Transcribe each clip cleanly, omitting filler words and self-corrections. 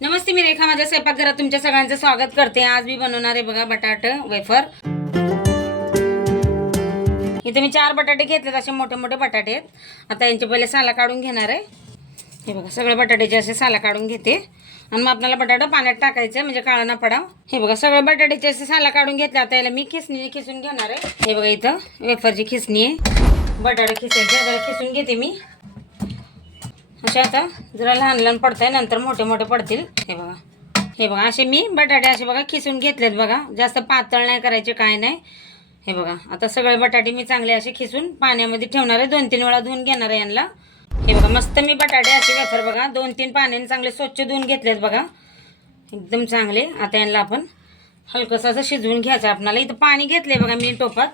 नमस्ते, मी रेखा माझ्या स्वयंपाकघरात तुमच्या सगळ्यांचं स्वागत करते। आज मी बनवणार आहे बघा बटाटे वेफर। इथे मी 4 बटाटे घेतलेत, असे मोठे मोठे बटाटे आहेत। आता यांचे पहिले साला काढून घेणार आहे। हे बघा सगळे बटाट्याचे असे साला काढून घेते आणि मग आपल्याला बटाटा पाण्यात टाकायचं म्हणजे काळा ना पडाव। हे बघा सगळे बटाट्याचे असे साला काढून घेतले। आता याला मी खिसणीने खिसून घेणार आहे। हे बघा इथं वेफरची खिसणी आहे। बटाटे खिसायचे जरा खिसून घेते मी। असे आता जरा लहान लहान पडताय, नंतर मोठे मोठे पडतील। हे बघा असे मी बटाटे असे बघा खिसून घेतलेत बघा। जास्त पातळ नाही करायचे, काय नाही। हे बघा आता सगळे बटाटे मी चांगले असे खिसून पाण्यामध्ये ठेवणार आहे। 2-3 वेळा धुवून घेणार आहे यांना। हे बघा मस्त मी बटाटे असे वेफर बघा 2-3 पाण्याने चांगले स्वच्छ धुवून घेतलेत बघा, एकदम चांगले। आता यांना आपण हलकसं असं शिजवून घ्यायचं आपल्याला। इथं पाणी घेतले बघा मी टोपात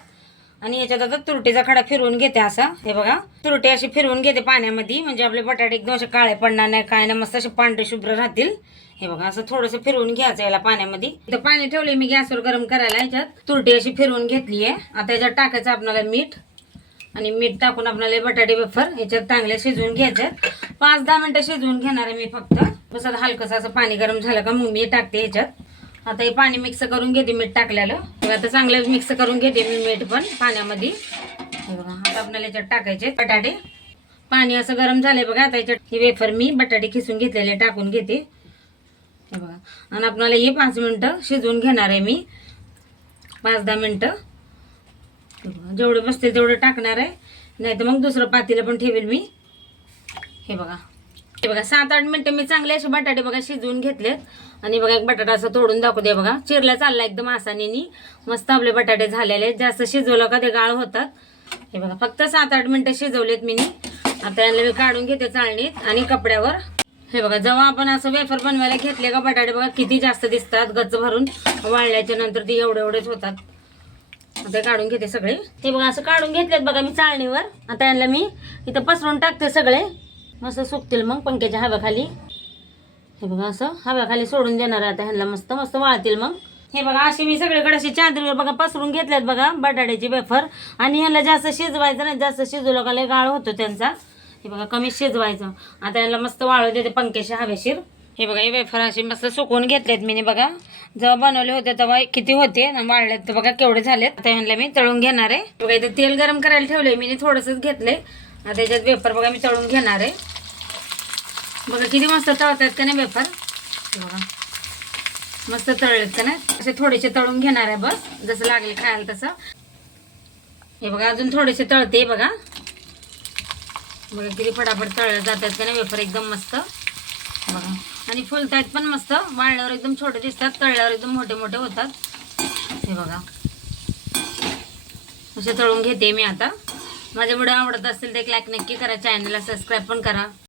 आणि याच्यात आता तुरटीचा खडा फिरवून घेते असा। हे बघा तुरटी अशी फिरवून घेते पाण्यामध्ये, म्हणजे आपले बटाटे एकदम असे काळे पडणार नाही, काय नाही, मस्त असे पांढरे शुभ्र राहतील। हे बघा असं थोडंसं फिरवून घ्यायचं याला पाण्यामध्ये। इथं पाणी ठेवले मी गॅसवर गरम करायला। याच्यात तुरटी अशी फिरवून घेतली आहे। आता याच्यात टाकायचं आपल्याला मीठ आणि मीठ टाकून आपल्याला बटाटे वेफर याच्यात चांगले शिजवून घ्यायचे। 5-10 मिनिटं शिजवून घेणार आहे मी फक्त। बस आता हलकंसं असं पाणी गरम झालं का मग मी टाकते याच्यात। आता हे पाणी मिक्स करून घेते मीठ टाकलेलं। आता चांगलं मिक्स करून घेते मी मीठ पण पाण्यामध्ये। हे बघा आता आपल्याला याच्यात टाकायचे बटाटे। पाणी असं गरम झालंय बघा। आता याच्यात हे वेफर मी बटाटे खिसून घेतलेले टाकून घेते। हे बघा आणि आपल्याला हे 5 मिनिटं शिजवून घेणार आहे मी, 5-10 मिनिटं। जेवढे बसतील तेवढे टाकणार आहे, नाही तर मग दुसरं पातेलं पण ठेवेल मी। हे बघा 7-8 मिनिटं मी चांगले असे बटाटे बघा शिजवून घेतलेत। आणि बघा एक बटाटा असं तोडून दाखवते बघा, चिरला चालला एकदम आसानीने। मस्त आपले बटाटे झालेले आहेत। जास्त शिजवलं का ते गाळ होतात। हे बघा फक्त 7-8 मिनिटं शिजवलेत मी। आता यांना मी काढून घेते चाळणीत आणि कपड्यावर। हे बघा जेव्हा आपण असं वेफर बनवायला घेतले का बटाटे बघा किती जास्त दिसतात, गच्च भरून। वाळल्याच्या नंतर ते एवढेच होतात। आता काढून घेते सगळे। हे बघा असं काढून घेतलेत बघा मी चाळणीवर। आता यांना मी इथं पसरून टाकते सगळे, मस्त सुकतील मग पंख्याच्या हव्याखाली। हे बघा असं हव्याखाली सोडून देणार आहे आता ह्यांना, मस्त मस्त वाळतील मग। हे बघा असे मी सगळीकडे अशी चादरीवर बघा पसरून घेतल्यात बघा बटाट्याची वेफर। आणि ह्याला जास्त शिजवायचं नाही, जास्त शिजवलं का लय गाळ होतो त्यांचा। हे बघा कमी शिजवायचं। आता याला मस्त वाळू देते पंख्याच्या हवेशीर। हे बघा हे वेफर असे मस्त सुकवून घेतलेत मी बघा। जेव्हा बनवले होते तेव्हा किती होते ना, वाळलेत तर बघा केवढे झालेत। आता ह्यांना मी तळून घेणार आहे। बघा इथे तेल गरम करायला ठेवले मी, थोडंसंच घेतलंय। आता त्याच्यात वेफर बघा मी तळून घेणार आहे। बघा किती मस्त तळतात का नाही वेफर। बघा मस्त तळलेत का नाही, असे थोडेसे तळून घेणार आहे बस, जसं लागेल खायला तसं। हे बघा अजून थोडेसे तळते बघा। बघा किती फटाफट तळले जातात का नाही वेफर, एकदम मस्त बघा। आणि फुलतायत पण मस्त, वाळल्यावर एकदम छोटे दिसतात, तळल्यावर एकदम मोठे मोठे होतात। हे बघा असे तळून घेते मी आता। माझे व्हिडिओ आवडत असतील तर एक लाईक नक्की करा, चॅनलला सबस्क्राईब पण करा।